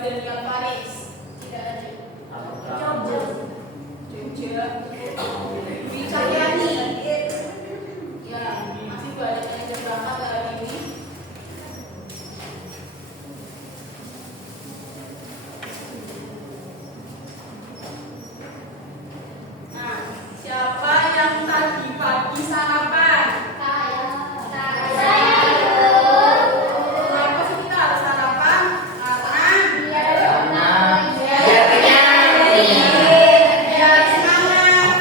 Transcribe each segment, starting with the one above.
Daniel Faris. Tidak lanjut. Jogja. Dwi Cahyani. Ya, masih banyak yang berangkat hari ini. Nah, siapa yang tadi pagi sarapan? Kenapa sih kita harus sarapan? Biar semangat,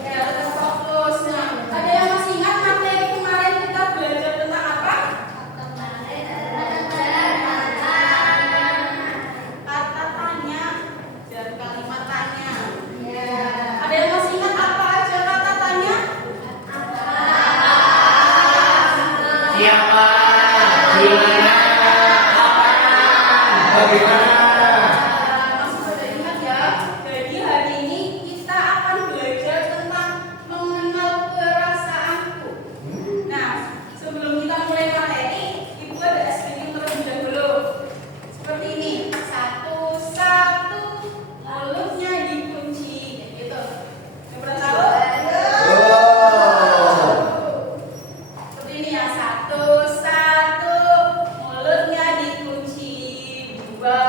biar tetap fokus. Nah, ada yang masih ingat materi kemarin kita belajar tentang apa? Kata tanya dan kalimat tanya. Ada yang masih ingat apa aja kata tanya? Siapa? Gimana? Kapan? Bagaimana? Masih pada ingat ya? Jadi hari ini kita akan belajar tentang mengenal perasaanku. Nah, sebelum kita mulai materi, Ibu ada speaking terlebih dahulu. Seperti ini, satu-satu mulutnya dikunci, gitu. Yang pernah tahu? Seperti ini ya, satu-satu mulutnya dikunci. Dua,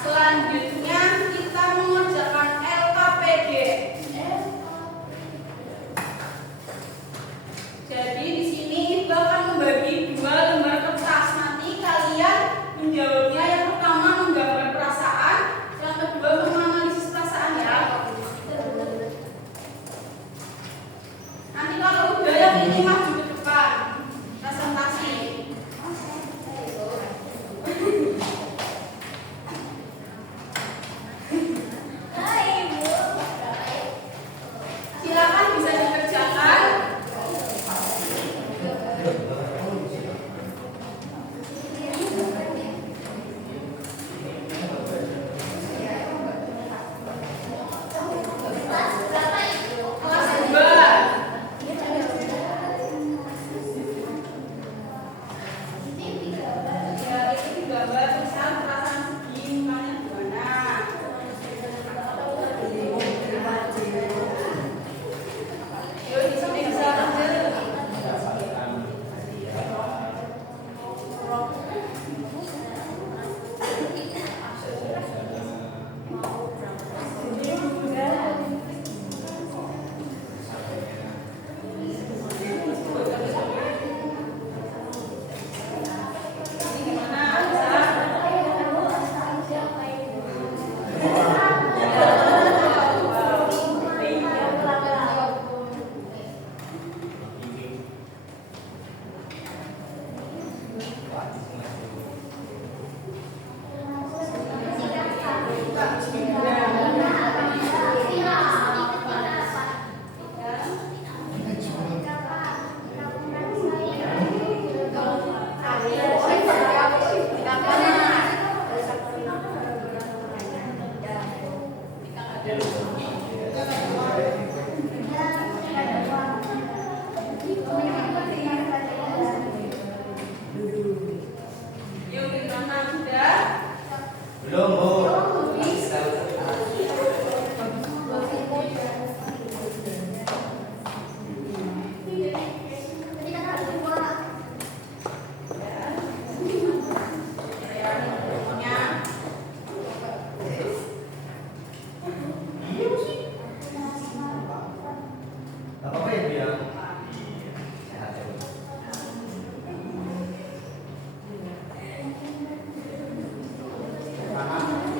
Selanjutnya kita mengerjakan LKPD. Jadi di sini Ibu akan membagi 2 lembar kertas. Nanti kalian menjawabnya, yang pertama menggambar perasaan, yang kedua menganalisis perasaan ya. Nanti kalau udah yang ini maju ke depan presentasi. Silakan bisa dikerjakan. Kelas 2. Ya, itu digambar misal perasaan sedih, mukanya gimana. Yuk, di sini bisa ambil. Ini gimana? Yuk, gimana? Sudah? Belum, Bu. Apa yang bilang? Sehat ya, Bu. Mana?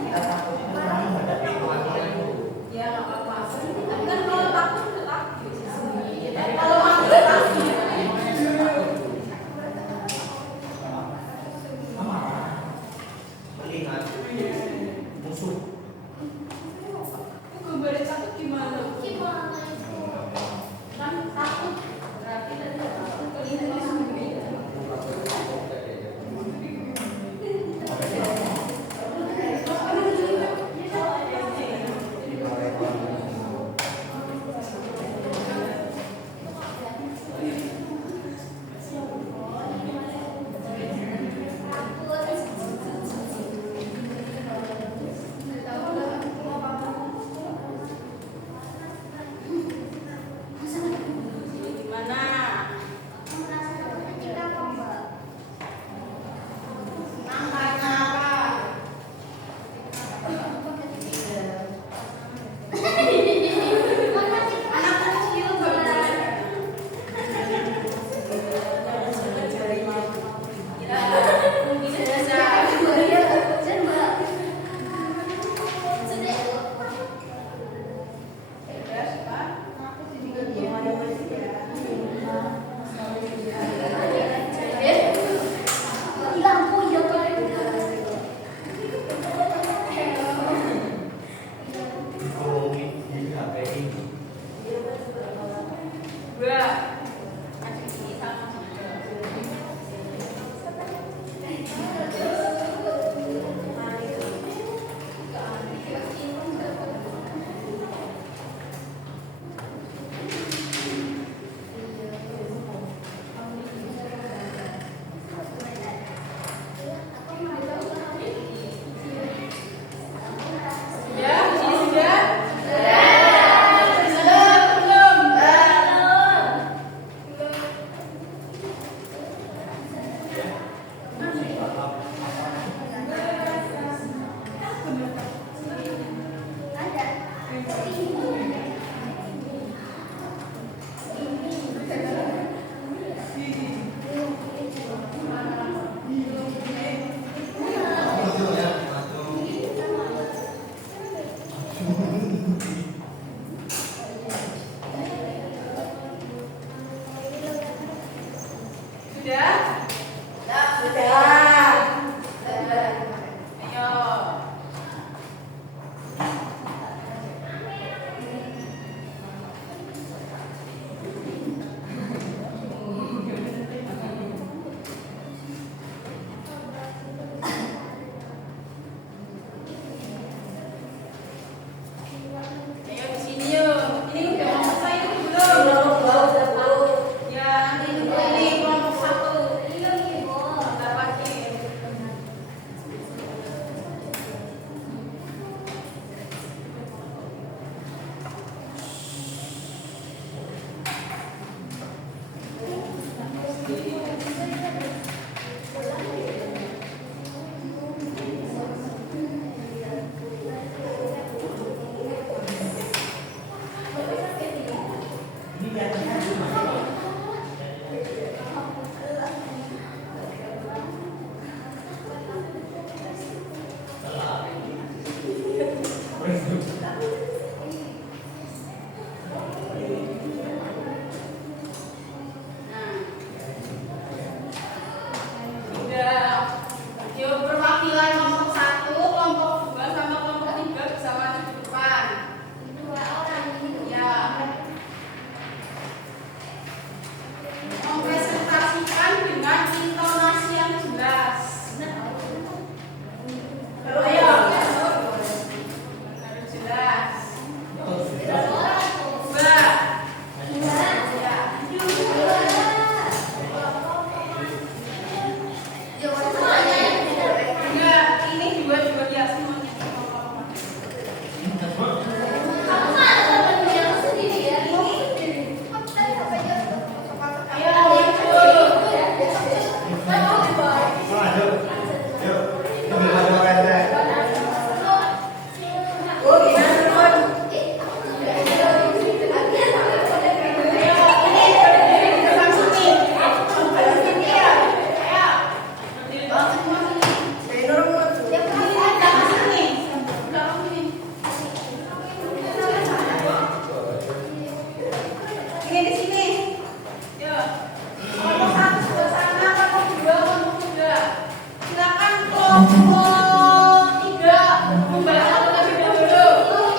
kelompok 3 membaca terlebih dahulu.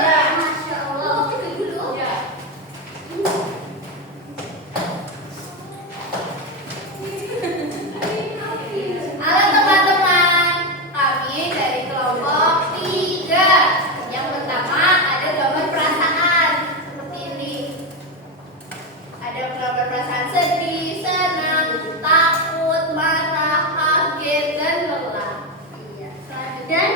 Ya. Masya Allah. Ya. Halo teman-teman, kami dari kelompok 3. Yang pertama ada gambar perasaan seperti ini. Ada gambar perasaan sedih, senang, takut, marah, kaget, dan lelah. Iya. Dan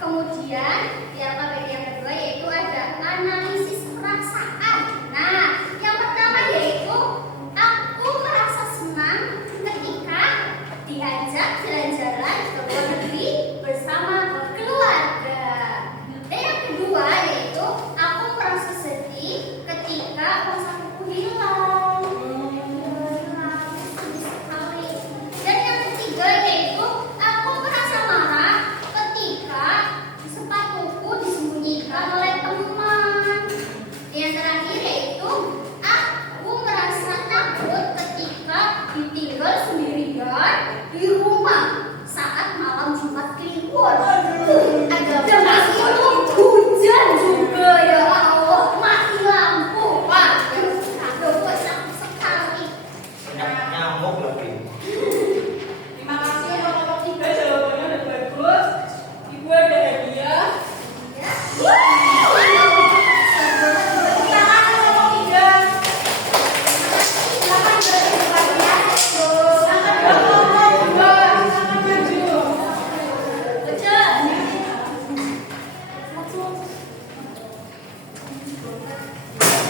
kemudian yang bagian kedua yaitu ada analisis perasaan. Nah, yang pertama yaitu aku merasa senang ketika diajak jalan-jalan ke luar negeri bersama keluarga. Dan yang kedua yaitu aku merasa sedih ketika uang sakuku hilang. Sedih sekali. Dan yang ketiga yaitu aku merasa marah ketika sepatuku disembunyikan oleh teman. Yang terakhir yaitu aku merasa takut ketika ditinggal sendirian di rumah saat malam Jumat Kliwon. Dan itu hujan juga, ya Allah, mati lampu. Wah, aduh, sakit sekali. Banyak nyamuk lagi. Terima kasih untuk kelompok 3 jawabannya udah bagus. Ibu ada hadiah. Tangan kelompok 3. Silakan berdebat ya. Silakan kelompok 2. Silakan maju.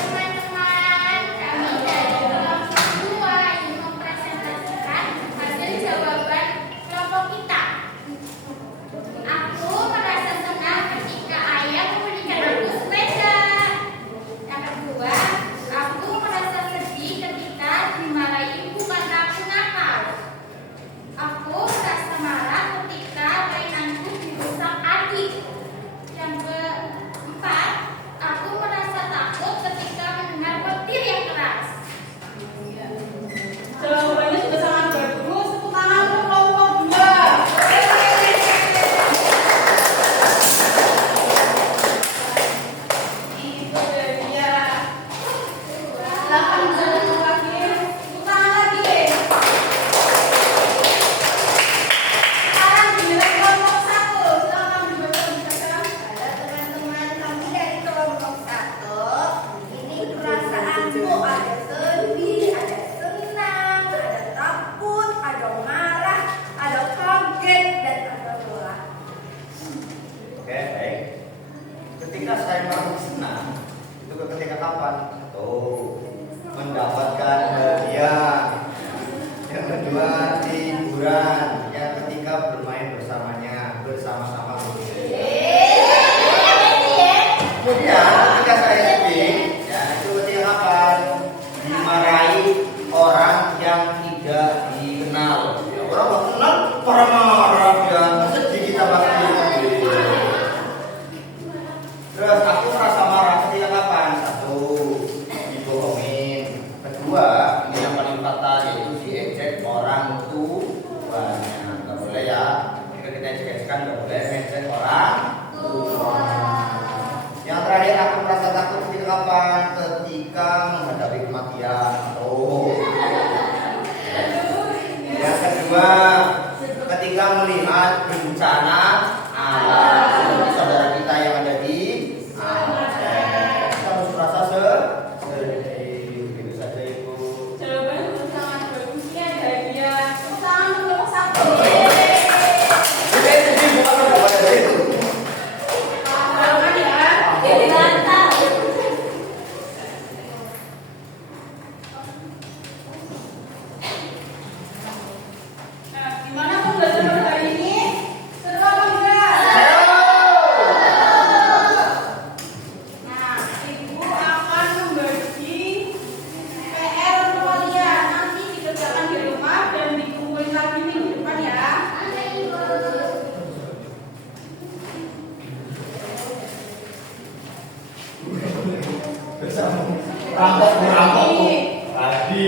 Teman-teman, kami dari kelompok 2 ingin mempresentasikan hasil jawaban kelompok kita. Aku merasa senang ketika ayah memberikan aku sepeda. Yang kedua, aku merasa sedih ketika dimarahi ibu karena aku nakal. Aku merasa marah ketika mainanku dirusak adik. Yang keempat, aku merasa takut ketika mendengar petir yang keras. Jawabannya sudah sangat bagus. Tepuk tangan untuk kelompok 2. Itu dia. Silakan jalan lagi. Tepuk tangan lagi. Sekarang giliran kelompok 1. Silakan dibaca. Halo teman-teman, kami dari kelompok 1. Ini perasaanku ada sedih, ada senang, ada takut, ada marah, ada kaget, dan ada lelah. Oke, baik. Ketika saya merasa senang, itu ketika kapan? Oh, mendapatkan hadiah. Yang kedua, liburan. Yang ketiga, bermain bersamanya, bersama-sama. Kemudian, ketika saya sedih, ya itu ketika kapan? Dimarahi orang yang tidak dikenal. Ya, orang nggak kenal, marah-marah ya. Sedih kita pasti. Terus aku merasa marah ketika kapan? Satu, dibohongin. Kedua, ini yang paling fatal yaitu diejek orang tuanya. Nggak boleh ya. Jika kita ejekkan nggak boleh ngejek orang tua. Yang terakhir aku merasa takut ketika kapan? Ketika menghadapi kematian. Oh. Yang kedua, ketika melihat bencana alam. Saudara kita yang ada di Aceh, kita harus merasa sedih. Begitu saja Ibu. Jawabannya sudah sangat bagus. Ini ada hadiah. Tepuk tangan untuk kelompok 1. Kita sedih bukan kepada dari itu. Silakan ya. Mantap. Nah, gimana pembelajaran pada hari ini? Seru apa enggak? Nah, Ibu akan membagi PR untuk kalian. Nanti dikerjakan di rumah dan dikumpulin lagi minggu depan ya. Rampok tadi.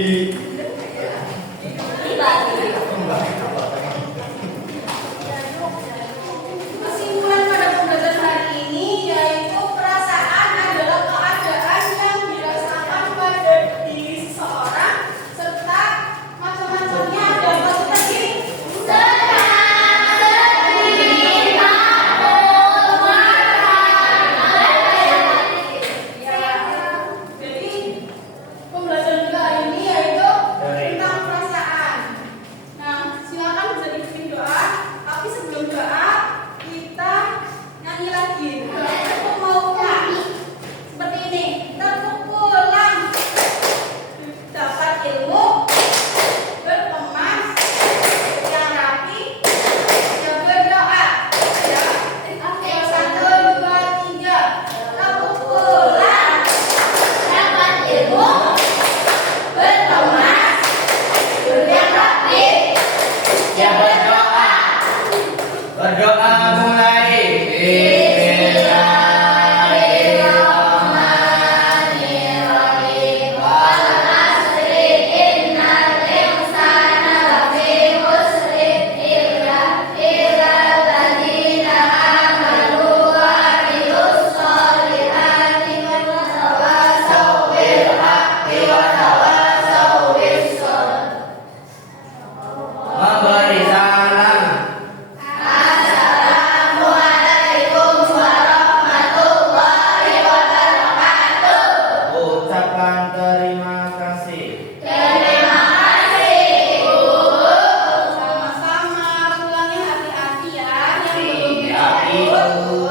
Tidur.